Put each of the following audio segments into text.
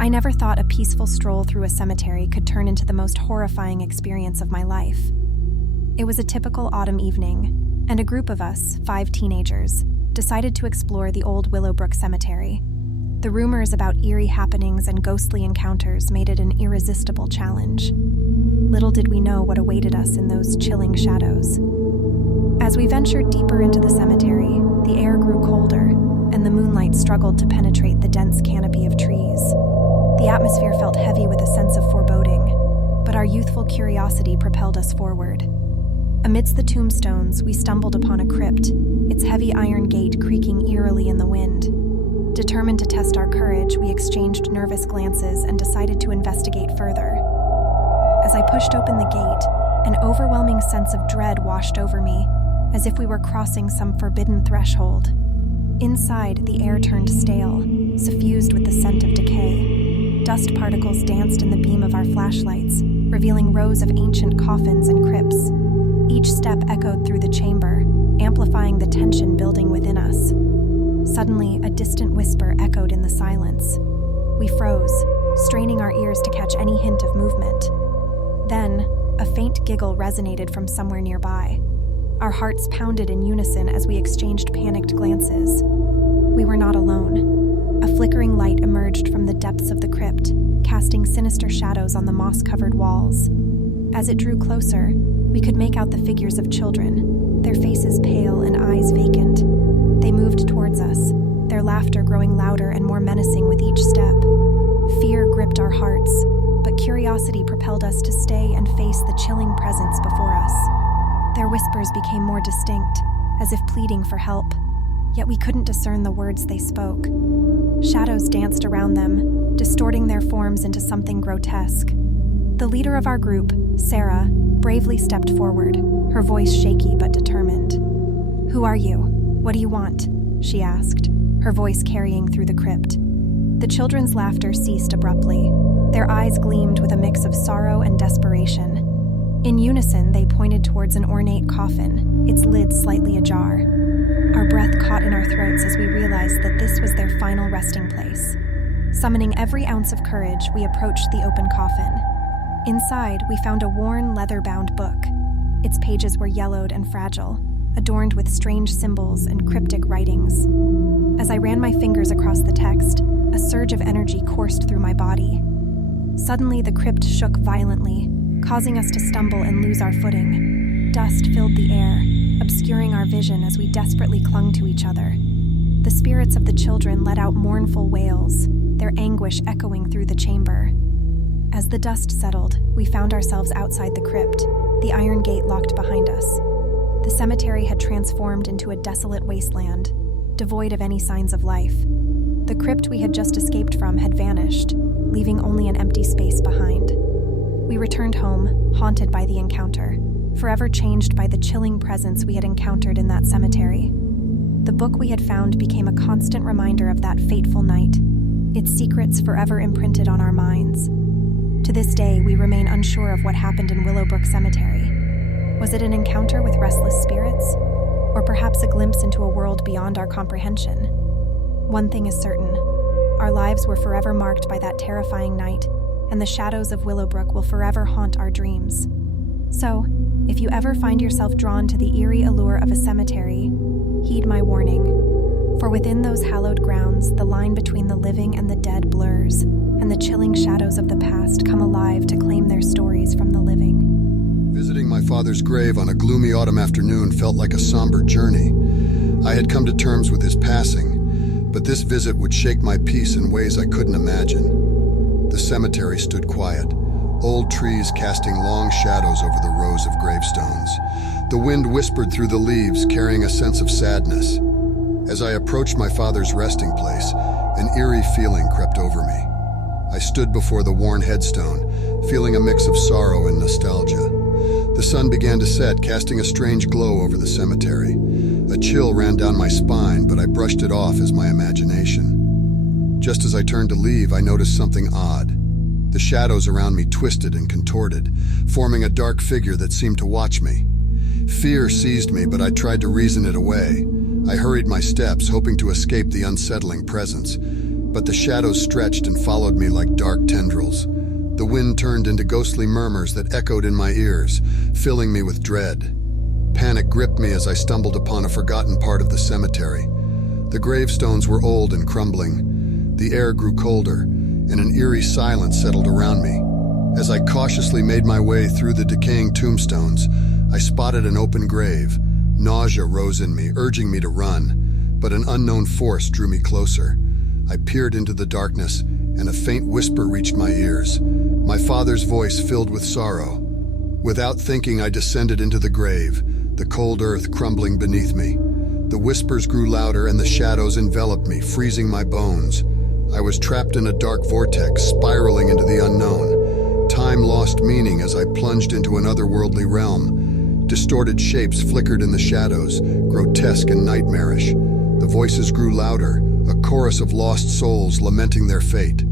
I never thought a peaceful stroll through a cemetery could turn into the most horrifying experience of my life. It was a typical autumn evening, and a group of us, 5 teenagers, decided to explore the old Willowbrook Cemetery. The rumors about eerie happenings and ghostly encounters made it an irresistible challenge. Little did we know what awaited us in those chilling shadows. As we ventured deeper into the cemetery, the air grew colder, and the moonlight struggled to penetrate the dense canopy of trees. The atmosphere felt heavy with a sense of foreboding, but our youthful curiosity propelled us forward. Amidst the tombstones, we stumbled upon a crypt, its heavy iron gate creaking eerily in the wind. Determined to test our courage, we exchanged nervous glances and decided to investigate further. As I pushed open the gate, an overwhelming sense of dread washed over me, as if we were crossing some forbidden threshold. Inside, the air turned stale, suffused with the scent of decay. Dust particles danced in the beam of our flashlights, revealing rows of ancient coffins and crypts. Each step echoed through the chamber, amplifying the tension building within us. Suddenly, a distant whisper echoed in the silence. We froze, straining our ears to catch any hint of movement. Then, a faint giggle resonated from somewhere nearby. Our hearts pounded in unison as we exchanged panicked glances. We were not alone. A flickering light emerged from the depths of the crypt, casting sinister shadows on the moss-covered walls. As it drew closer, we could make out the figures of children, their faces pale and eyes vacant. They moved towards us, their laughter growing louder and more menacing with each step. Fear gripped our hearts, but curiosity propelled us to stay and face the chilling presence before us. Their whispers became more distinct, as if pleading for help, yet we couldn't discern the words they spoke. Shadows danced around them, distorting their forms into something grotesque. The leader of our group, Sarah, bravely stepped forward, her voice shaky but determined. "Who are you? What do you want?" she asked, her voice carrying through the crypt. The children's laughter ceased abruptly. Their eyes gleamed with a mix of sorrow and desperation. In unison, they pointed towards an ornate coffin, its lid slightly ajar. Our breath caught in our throats as we realized that this was their final resting place. Summoning every ounce of courage, we approached the open coffin. Inside, we found a worn, leather-bound book. Its pages were yellowed and fragile, adorned with strange symbols and cryptic writings. As I ran my fingers across the text, a surge of energy coursed through my body. Suddenly, the crypt shook violently, causing us to stumble and lose our footing. Dust filled the air, obscuring our vision as we desperately clung to each other. The spirits of the children let out mournful wails, their anguish echoing through the chamber. As the dust settled, we found ourselves outside the crypt, the iron gate locked behind us. The cemetery had transformed into a desolate wasteland, devoid of any signs of life. The crypt we had just escaped from had vanished, leaving only an empty space behind. We returned home, haunted by the encounter, forever changed by the chilling presence we had encountered in that cemetery. The book we had found became a constant reminder of that fateful night, its secrets forever imprinted on our minds. To this day, we remain unsure of what happened in Willowbrook Cemetery. Was it an encounter with restless spirits? Or perhaps a glimpse into a world beyond our comprehension? One thing is certain, our lives were forever marked by that terrifying night, and the shadows of Willowbrook will forever haunt our dreams. So, if you ever find yourself drawn to the eerie allure of a cemetery, heed my warning. For within those hallowed grounds, the line between the living and the dead blurs, and the chilling shadows of the past come alive to claim their stories from the living. Visiting my father's grave on a gloomy autumn afternoon felt like a somber journey. I had come to terms with his passing, but this visit would shake my peace in ways I couldn't imagine. The cemetery stood quiet, old trees casting long shadows over the rows of gravestones. The wind whispered through the leaves, carrying a sense of sadness. As I approached my father's resting place, an eerie feeling crept over me. I stood before the worn headstone, feeling a mix of sorrow and nostalgia. The sun began to set, casting a strange glow over the cemetery. A chill ran down my spine, but I brushed it off as my imagination. Just as I turned to leave, I noticed something odd. The shadows around me twisted and contorted, forming a dark figure that seemed to watch me. Fear seized me, but I tried to reason it away. I hurried my steps, hoping to escape the unsettling presence. but the shadows stretched and followed me like dark tendrils. The wind turned into ghostly murmurs that echoed in my ears, filling me with dread. Panic gripped me as I stumbled upon a forgotten part of the cemetery. The gravestones were old and crumbling. The air grew colder, and an eerie silence settled around me. As I cautiously made my way through the decaying tombstones, I spotted an open grave. Nausea rose in me, urging me to run, but an unknown force drew me closer. I peered into the darkness, and a faint whisper reached my ears. My father's voice filled with sorrow. Without thinking, I descended into the grave, the cold earth crumbling beneath me. The whispers grew louder and the shadows enveloped me, freezing my bones. I was trapped in a dark vortex, spiraling into the unknown. Time lost meaning as I plunged into an otherworldly realm. Distorted shapes flickered in the shadows, grotesque and nightmarish. The voices grew louder, a chorus of lost souls lamenting their fate.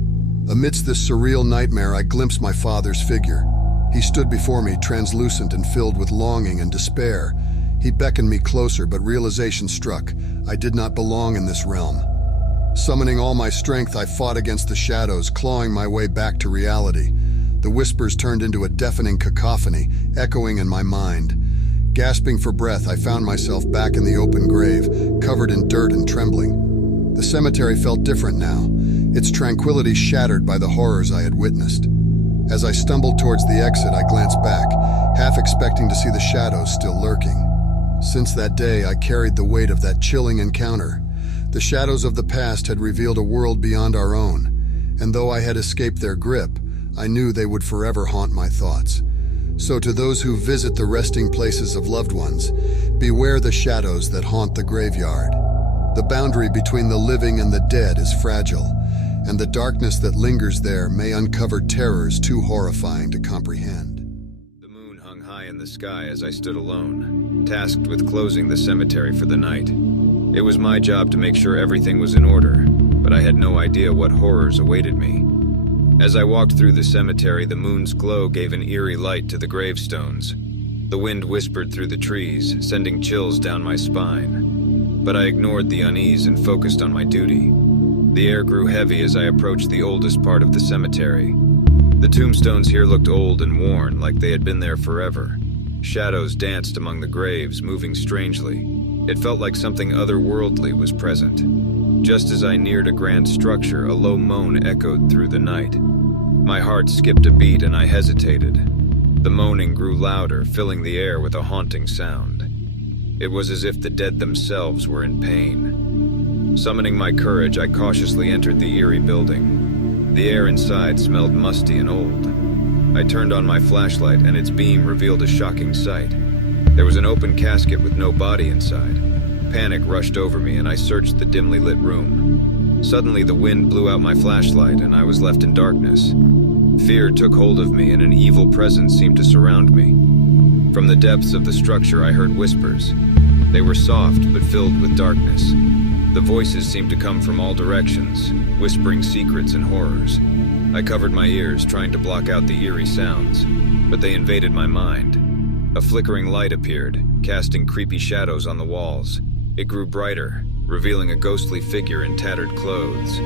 Amidst this surreal nightmare, I glimpsed my father's figure. He stood before me, translucent and filled with longing and despair. He beckoned me closer, but realization struck. I did not belong in this realm. Summoning all my strength, I fought against the shadows, clawing my way back to reality. The whispers turned into a deafening cacophony, echoing in my mind. Gasping for breath, I found myself back in the open grave, covered in dirt and trembling. The cemetery felt different now, its tranquility shattered by the horrors I had witnessed. As I stumbled towards the exit, I glanced back, half expecting to see the shadows still lurking. Since that day, I carried the weight of that chilling encounter. The shadows of the past had revealed a world beyond our own, and though I had escaped their grip, I knew they would forever haunt my thoughts. So to those who visit the resting places of loved ones, beware the shadows that haunt the graveyard. The boundary between the living and the dead is fragile, and the darkness that lingers there may uncover terrors too horrifying to comprehend. The moon hung high in the sky as I stood alone, tasked with closing the cemetery for the night. It was my job to make sure everything was in order, but I had no idea what horrors awaited me. As I walked through the cemetery, the moon's glow gave an eerie light to the gravestones. The wind whispered through the trees, sending chills down my spine. But I ignored the unease and focused on my duty. The air grew heavy as I approached the oldest part of the cemetery. The tombstones here looked old and worn, like they had been there forever. Shadows danced among the graves, moving strangely. It felt like something otherworldly was present. Just as I neared a grand structure, a low moan echoed through the night. My heart skipped a beat and I hesitated. The moaning grew louder, filling the air with a haunting sound. It was as if the dead themselves were in pain. Summoning my courage, I cautiously entered the eerie building. The air inside smelled musty and old. I turned on my flashlight and its beam revealed a shocking sight. There was an open casket with no body inside. Panic rushed over me and I searched the dimly lit room. Suddenly the wind blew out my flashlight and I was left in darkness. Fear took hold of me and an evil presence seemed to surround me. From the depths of the structure I heard whispers. They were soft but filled with darkness. The voices seemed to come from all directions, whispering secrets and horrors. I covered my ears, trying to block out the eerie sounds, but they invaded my mind. A flickering light appeared, casting creepy shadows on the walls. It grew brighter, revealing a ghostly figure in tattered clothes.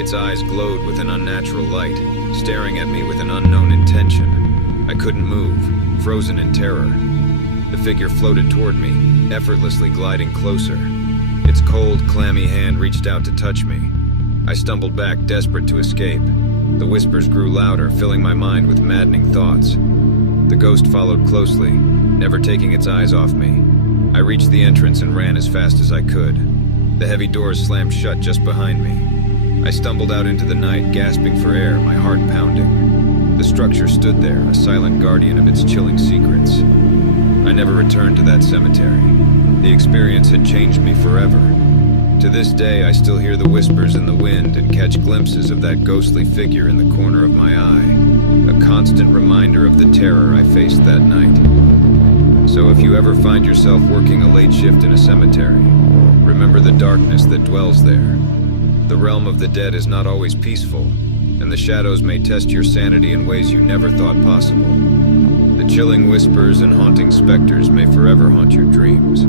Its eyes glowed with an unnatural light, staring at me with an unknown intention. I couldn't move, frozen in terror. The figure floated toward me, effortlessly gliding closer. Its cold, clammy hand reached out to touch me. I stumbled back, desperate to escape. The whispers grew louder, filling my mind with maddening thoughts. The ghost followed closely, never taking its eyes off me. I reached the entrance and ran as fast as I could. The heavy doors slammed shut just behind me. I stumbled out into the night, gasping for air, my heart pounding. The structure stood there, a silent guardian of its chilling secrets. I never returned to that cemetery. The experience had changed me forever. To this day, I still hear the whispers in the wind and catch glimpses of that ghostly figure in the corner of my eye, a constant reminder of the terror I faced that night. So if you ever find yourself working a late shift in a cemetery, remember the darkness that dwells there. The realm of the dead is not always peaceful, and the shadows may test your sanity in ways you never thought possible. The chilling whispers and haunting specters may forever haunt your dreams.